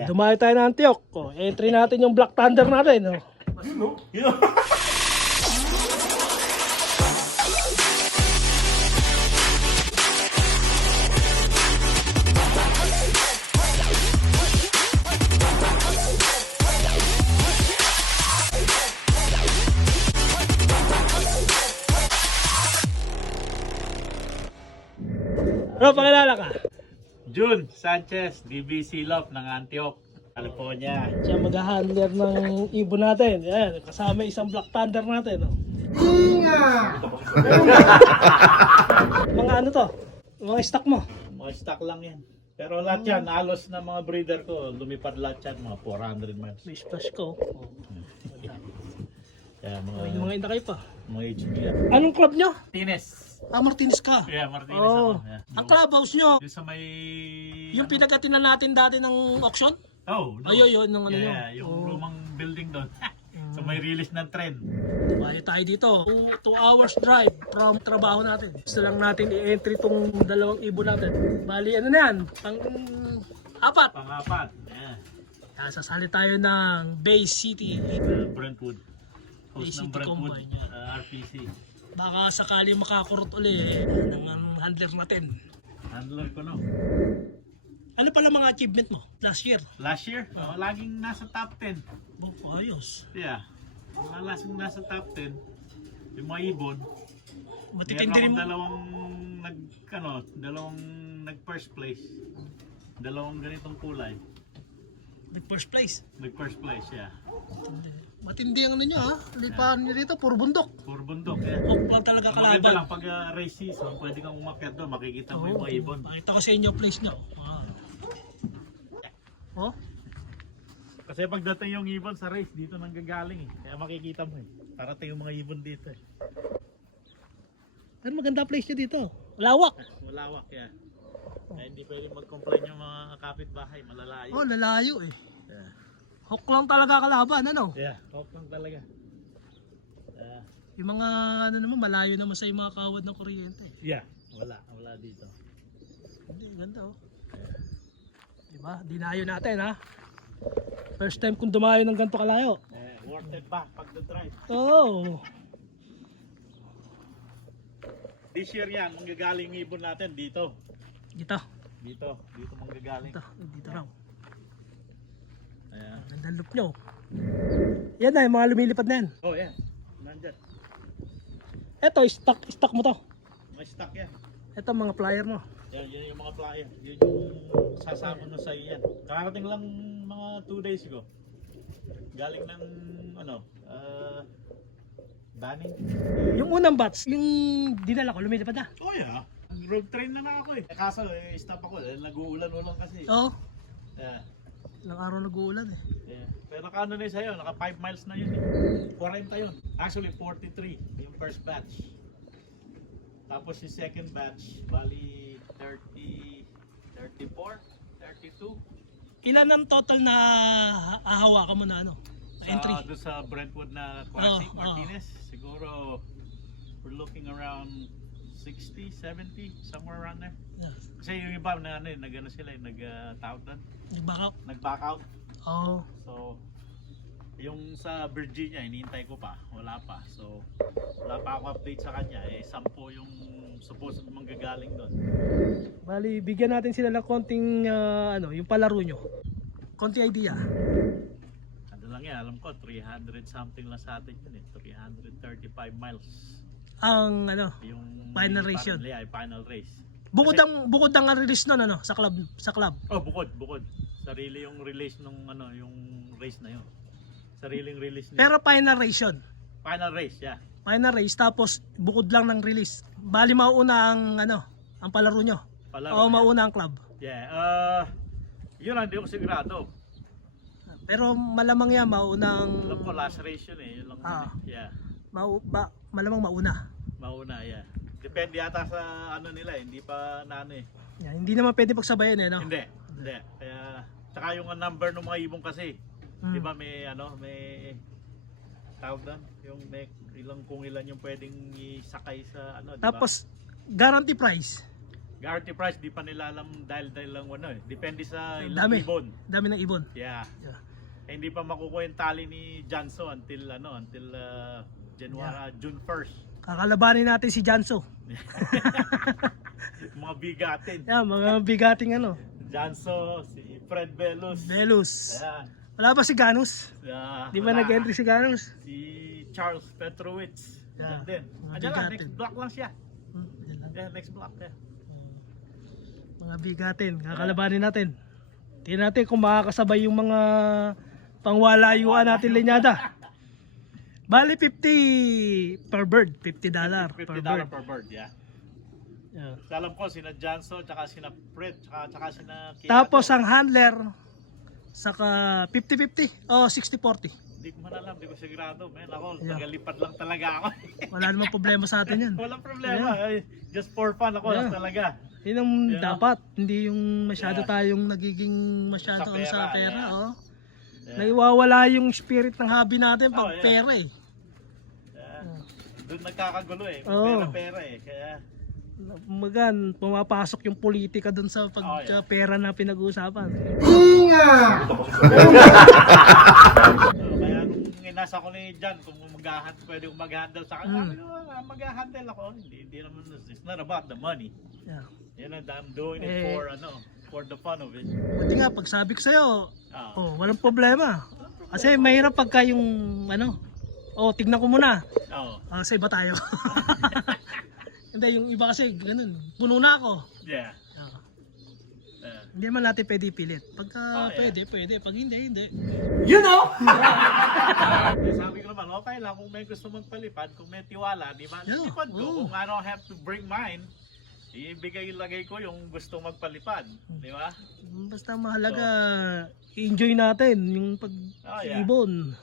Yeah. Dumayo tayo ng Antioch. Entry natin yung Black Thunder natin. Bro, pakilala ka. June Sanchez, DBC Lop ng Antioch, California. Siya mag-handler ng ibon natin. Yan, kasama isang Black Thunder natin. Mga ano to? Mga stock mo? Mga stock lang yan. Pero lahat yan, alos na mga breeder ko, lumipad lahat yan, mga 400 miles. May splash ko. Kaya May mga indakay pa. mga HB yan. Anong club nyo? Martinez. Martinez ka. Yeah, Martinez Oh. ako. Yeah. Ang clubhouse nyo, Yung sa may... yung pinagatinan natin dati ng auction? Oh, no. Ayun, yun, ng ano nyo. Yeah, yung lumang building doon. So may release ng trend. Bali tayo dito. 2 hours drive from trabaho natin. Gusto lang natin i-entry tong dalawang ibon natin. Bali ano na yan? Pang-apat. Pang-apat. Yeah. Sasali tayo ng Bay City. Brentwood. Bay Host ng City Brentwood. Combine. RPC. Baka sakali makakurot uli ng handler natin. Handler ko no. Ano pala mga achievement mo last year? Last year, laging nasa top 10. Oh, ayos. Yeah. Mga laging nasa top 10. Yung mga ibon. Matitindi rin mo. Dalawang nag first place. Dalawang ganitong kulay. The first place. Nag first place, yeah. Matindi ang ano nyo ha. Lipahan nyo dito, puro bundok. Puro bundok, yeah. Hook lang talaga Maganda kalaban. lang pag race season, pwede kang umakyat doon, makikita mo yung mga ibon. Pakita ko sa inyo place nyo. Oh, Kasi pagdating yung ibon sa race, dito nang gagaling eh. Kaya makikita mo eh. Parating yung mga ibon dito eh. pero maganda place nyo dito. Lawak. Malawak yan. Kaya hindi pwede mag-complain yung mga kapitbahay, malalayo. Oh, lalayo eh. Yeah. Hook lang talaga kalaban, ano? Yeah, top lang talaga. Yeah. Yung mga ano naman, malayo naman sa yung mga kawad ng kuryente. Yeah, wala dito. Hindi, ganda oh. Diba? Dinayo natin ha. First time kung dumayo ng ganito kalayo. Worth it ba pag drive? Oo. This year yan, manggagaling ibon natin dito. Dito. Dito manggagaling. Dito raw. Ayan. Ganda loop nyo. Yan na, yung mga lumilipad na yan. Oh yeah, nandyan. Eto, stock mo to. May stock yan. Eto, mga flyer mo. Yan yung mga flyer. Yun yung sasama no sa iyan. Kakarating lang mga 2 days ago. Galing ng Banning. Yung unang batch, yung dinala ko, lumilipad na. Oh yeah. Road train na ako eh. Kaso stop ako nag-uulan-ulan kasi. Oo. Yeah. Ilang araw nag-uulan eh. Yeah. Pero naka na sa'yo, naka 5 miles na yun eh. 40 yun. Actually 43 yung first batch. Tapos yung second batch, bali 30, 34, 32. Ilan ang total na hahawakan mo na ano? Entry? Doon sa Brentwood na Classic Oh, Martinez, siguro we're looking around 60, 70, somewhere around there. Yeah. Kasi yung iba na nag-ano sila, nag-tawag doon, Nag-back up? nag-back out. Oo. So, yung sa Virginia, hinihintay ko pa, wala pa. So, wala pa ako update sa kanya. 10 yung supposed manggagaling doon. Bali, bigyan natin sila ng konting yung palaro nyo. Konting idea. Ano lang yan, alam ko, 300 something lang sa atin yun eh. 335 miles. Ang Yung final race yun. Yeah, final race. Bukod ang release nun sa club. Oh, bukod. Sarili yung release nung yung race na yun. Sariling release niya. Pero final race yun. Final race, yeah. Final race tapos bukod lang ng release. Bali mauna ang palaro nyo. O mauna ang club. Yeah, yun lang, hindi ko sigurado. Pero malamang yan maunang Alam ko last race yun eh, yun lang. Yeah. Malamang mauna. Mauna, yeah. Depende yata sa nila eh, hindi pa eh. Yan, hindi naman pwede pagsabayan no? Hindi. Kaya, tsaka yung number ng mga ibon kasi, di ba may tawag doon, yung may kung ilan yung pwedeng isakay sa Tapos, guarantee price. Guarantee price, di pa nila alam dahil lang ano eh. Depende sa ilang Dami. ibon. Dami ng ibon. Yeah. Yeah. Eh, hindi pa makukuha yung tali ni Janso until January, June 1st. Kakalabanin natin si Janso. Mga bigatin. Yeah, mga bigating ano. Janso, si Fred Belus. Belus. Yeah. Wala ba si Ganus? Yeah, Di ba wala. nag-entry si Ganus? Si Charles Petrowitz. Yeah. Yan din. Mga Andiyan lang, bigatin. next block lang siya. Yan lang. Yeah, next block. Yeah. Mga bigatin, kakalabanin natin. Tingnan natin kung makakasabay yung mga pangwalayuan natin linyada. Bali 50 per bird, $50 per $50 bird. per bird, yeah. Yeah. So, alam ko, sina Janso, tsaka sina Fred, tsaka sina Kiato. Tapos ang handler, saka 50-50 o 60-40. Hindi ko man alam, hindi ko sigurado. Man, ako, Yeah. tagalipad lang talaga ako. Wala namang problema sa atin yan. Walang problema. Ay, just for fun ako lang Yeah. talaga. Yun ang Yeah. dapat, hindi yung masyado Yeah. tayong nagiging masyado Sa ano sa pera, pera. yeah. Oh. Yeah. Naiwawala yung spirit ng hobby natin pag Oh, yeah. pera eh. Yeah. Doon nagkakagulo eh. Oo. Pera eh. Kaya, Magan, pumapasok yung politika dun sa Oh, yeah. pera na pinag-uusapan. kaya nung inasa ko ni Jan, kung pwede kong mag-handle sa kanya, sabi ko, mag-handle ako. Hindi naman, it's not about the money. Yeah. Yan ang I'm doing it for the fun of it. Buti nga, pag sabi ko sa'yo, Ah. walang problema. Kasi mahirap pagka yung, tignan ko muna. Oo. Sa iba tayo. Hindi, yung iba kasi, ganun. Puno na ako. Yeah. Ah, Yeah. hindi naman natin pwede pilit. Pagka Yeah. pwede. Pag hindi. Eh, sabi ko naman, okay lang kung may gusto magpalipad, kung may tiwala, di ba? Yeah, Lipad ko. oo. Kung I don't have to bring mine, ilagay ko yung gusto magpalipad. Di ba? Basta mahalaga, i-enjoy natin yung Oh, yeah. pag-ibon.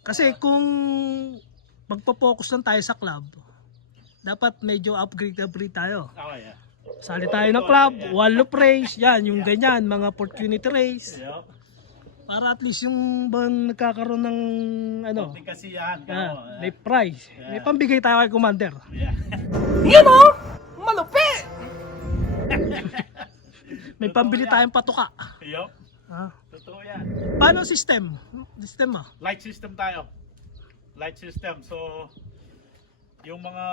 Kasi kung magpo-focus lang tayo sa club, dapat medyo upgrade tayo. Oh, yeah. Sali tayo ng club, Yeah. wall loop race, yan, yung ganyan, mga opportunity race. Yup. Para at least yung bang nagkakaroon ng Konting kasiyahan ka. may prize. Yeah. May pambigay tayo kay Commander. Yeah. May Totoo pambili yan. tayong patuka. Yup. Ah. Totoo yan. Paano system? System mo? Light system tayo. Light system. So, yung mga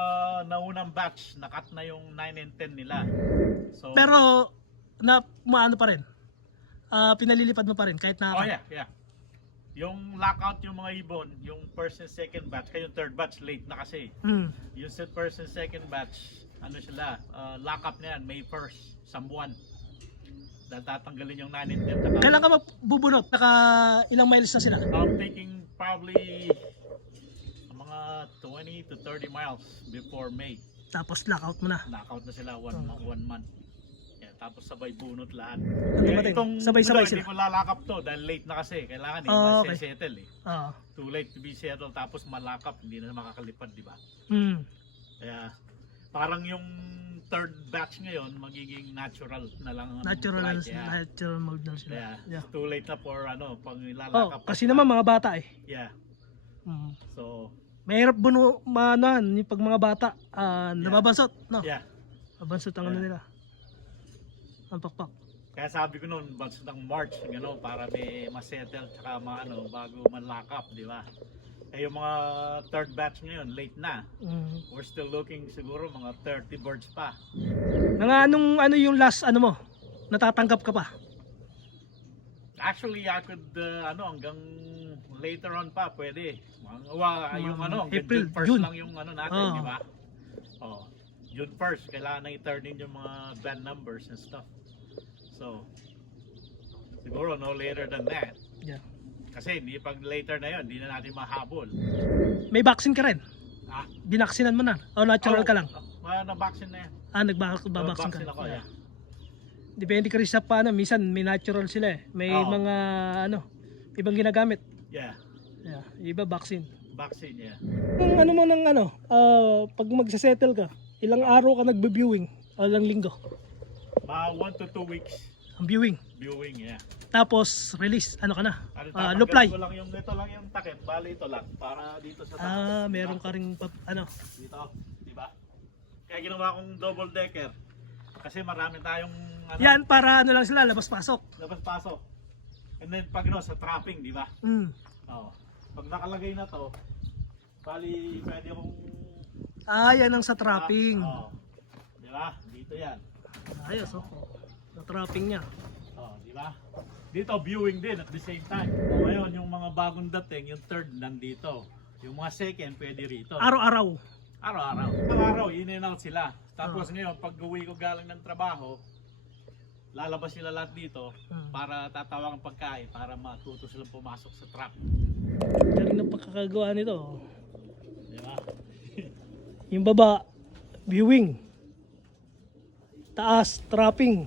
naunang batch, nakat na yung 9 and 10 nila. So, Pero, maano pa rin? Pinalilipad mo pa rin kahit na oh yeah. Yung lockout yung mga ibon, yung first and second batch, kaya yung third batch late na kasi. Yung first and second batch, ano sila, lockup na yan, May 1st, isang buwan. Dahil tatanggalin yung 9 and 10. Kailan ka mabubunot? Naka ilang miles na sila? I'm thinking probably mga 20 to 30 miles before May. Tapos lockout mo na. Knockout na sila one month. Yeah, tapos sabay bunot lahat. dumating? Sabay-sabay sila? Hindi ko lalakap to dahil late na kasi. Kailangan Okay. settle eh. Oo. Too late to be settled tapos malakap, hindi na makakalipad, di ba? Kaya parang yung third batch ngayon magiging natural na lang ang Natural flight, yeah. natural mode na sila. Yeah. Yeah. Too late na for pag nilalakap. Kasi naman mga bata eh. Yeah. So, Mahirap maanuhan yung pag mga bata nababansot, no? yeah. Nabansot ang ano Yeah. nila. Ang pakpak. Kaya sabi ko noon, bansot ng March, para may masettle tsaka bago manlakap, di ba? Eh yung mga third batch ngayon, late na. We're still looking siguro mga 30 birds pa. Ano yung last mo? Natatanggap ka pa? Actually, I could hanggang later on pa pwede. Yung April, June 1st June. lang yung natin, Oh. di ba? Oh. June 1st, kailangan na i-turn in yung mga band numbers and stuff. So, siguro no later than that. Yeah. Kasi hindi pag later na yun, hindi na natin mahabol. May vaccine ka rin? Ah, Binaksinan mo na? O natural ka lang? Na-vaccine na yan. Nagbabaksin ka? Vaccine ako, yeah. Depende ka rin sa minsan may natural sila eh. May Oo. mga ibang ginagamit. Yeah, Yeah, iba vaccine. vaccine, yeah. Kung pag magsasettle ka, ilang araw ka nagbe-viewing? O ilang linggo? Mga 1 to 2 weeks Ang viewing. viewing, yeah. Tapos release, ka na? Tatanggalin Luply. ko lang ito lang yung takip, bali ito lang para dito sa taas. Meron ka rin Dito, di ba? Kaya ginawa kong double decker. Kasi marami tayong ano, Yan para ano lang sila, labas-pasok. labas-pasok. And then pag no, sa trapping, di ba? Mm. Oh. Pag nakalagay na to, bali pwede akong Yan ang sa trapping. Oh. Di ba? Dito yan. Ayos, oh. Sa trapping niya. Oh, di ba? Dito viewing din at the same time. O ngayon, yung mga bagong dating, yung third nandito. Yung mga second pwede rito. Araw-araw. Araw-araw. Araw-araw, in and out sila. Tapos ngayon, pag uwi ko galing ng trabaho, lalabas sila lahat dito para tatawag ang pagkain para matuto silang pumasok sa trap. Galing ng pagkakagawa nito. Di ba? Yung baba, viewing. Taas, trapping.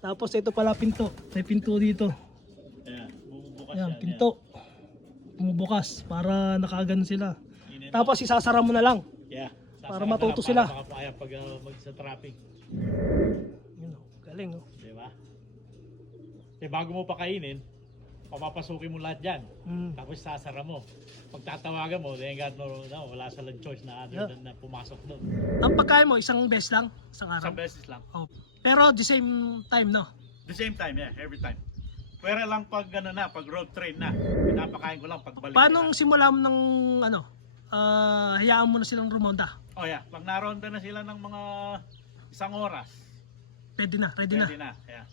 Tapos ito pala pinto. May pinto dito. Ayan, bumubukas Ayan, yan. pinto. Bumubukas para nakagano sila. In and out. Tapos isasara mo na lang. Yeah. Para matuto sila. Para makapaya pag mag sa trapping. Yun, oh. Galing, oh. Di ba? Eh bago mo pakainin, papapasukin mo lahat dyan. Tapos sasara mo. Pag tatawagan mo, then God, no, wala silang choice na other than na pumasok doon. Ang pagkain mo, isang beses lang, isang araw. Isang beses lang. Oh. Pero the same time, no? The same time, yeah, every time. Pwera lang pag ano na, pag road train na, pinapakain ko lang pag balik Paano nila. simula mo ng ano, hayaan mo na silang rumonda? Oh yeah, pag naronda na sila ng mga isang oras, Ready na, ready na. ready na. Yeah.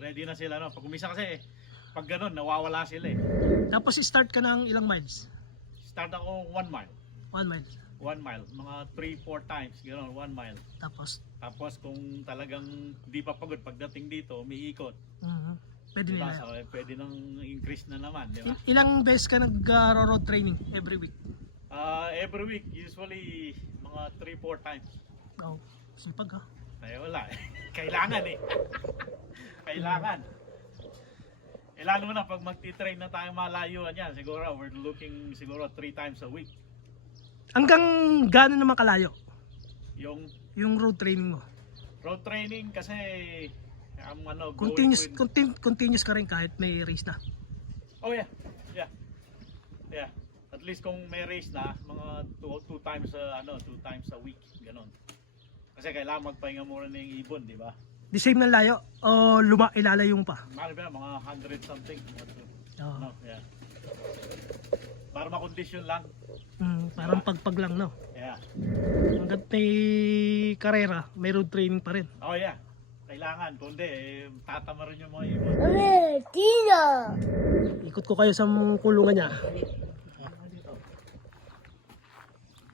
Ready na sila, no? Pag umisa kasi, pag ganun, nawawala sila eh. Tapos start ka ng ilang miles? Start ako 1 mile. 1 mile. 1 mile. Mga 3-4 times, gano'n, 1 mile. Tapos, Tapos kung talagang di pa pagod pagdating dito, umiikot. pwede Diba? nila. So, pwede nang increase na naman, di ba? Ilang beses ka nag-road training every week? Every week, usually mga 3-4 times. Oh, sipag ha. Ay, wala eh. Kailangan eh. Kailangan. Eh lalo na pag magti-train na tayong malayuan yan, siguro we're looking siguro 3 times a week. Hanggang gano'n naman kalayo Yung yung road training mo? road training kasi ang ano, Continuous, going with... continuous ka rin kahit may race na. Oh yeah. Yeah. Yeah. At least kung may race na, mga 2 times two times a week, ganon. Kasi kailangan magpahinga muna na yung ibon, di ba? The same na layo o ilalayo mo pa? Ano ba, mga 100 something. Oo. No, yeah. Para makondisyon lang. Parang pagpag lang, no? Yeah. Hanggat may karera, may road training pa rin. Oh yeah. Kailangan, kundi tatama rin yung mga ibon. Ikot ko kayo sa kulungan niya.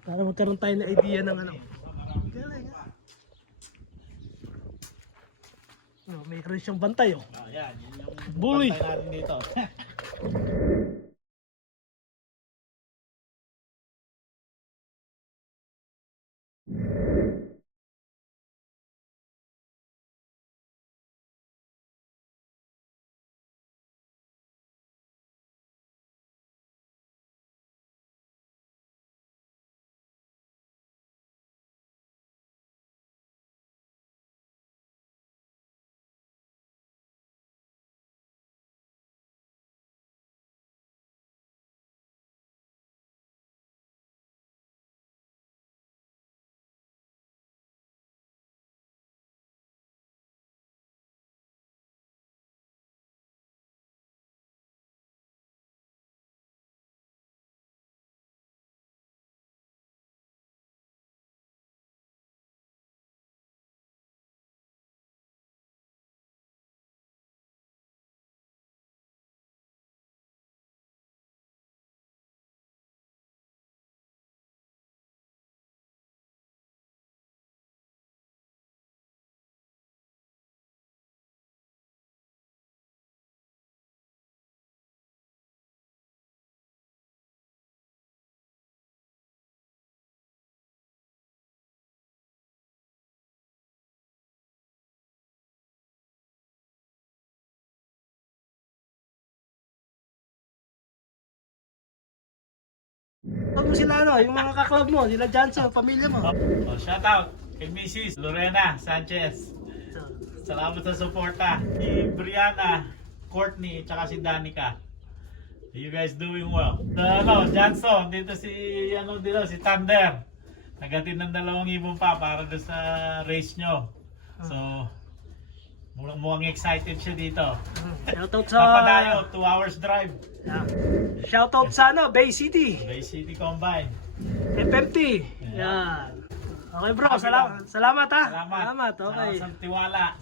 Para magkaroon tayo ng idea ng ano. Galing, ha? Oh, mayroon siyang bantay, oh. Oh, yan. Yun yung Bully. bantay natin dito. Huwag mo sila, ano, yung mga kaklub mo, sila Johnson, pamilya mo. Oh, shout out kay Mrs. Lorena Sanchez. Salamat sa suporta. Si Brianna, Courtney, tsaka si Danica. You guys doing well. Johnson, dito si Thunder. Nagatid ng 2,000 pa para doon sa race nyo. So, mukhang excited siya dito. Shoutout sa... Papadayo, 2 hours drive. Yeah. Shoutout sa ano, Bay City. Bay City Combine. FMT. Yan. Okay bro, salamat ha. Salamat. Salamat, okay. Sa tiwala.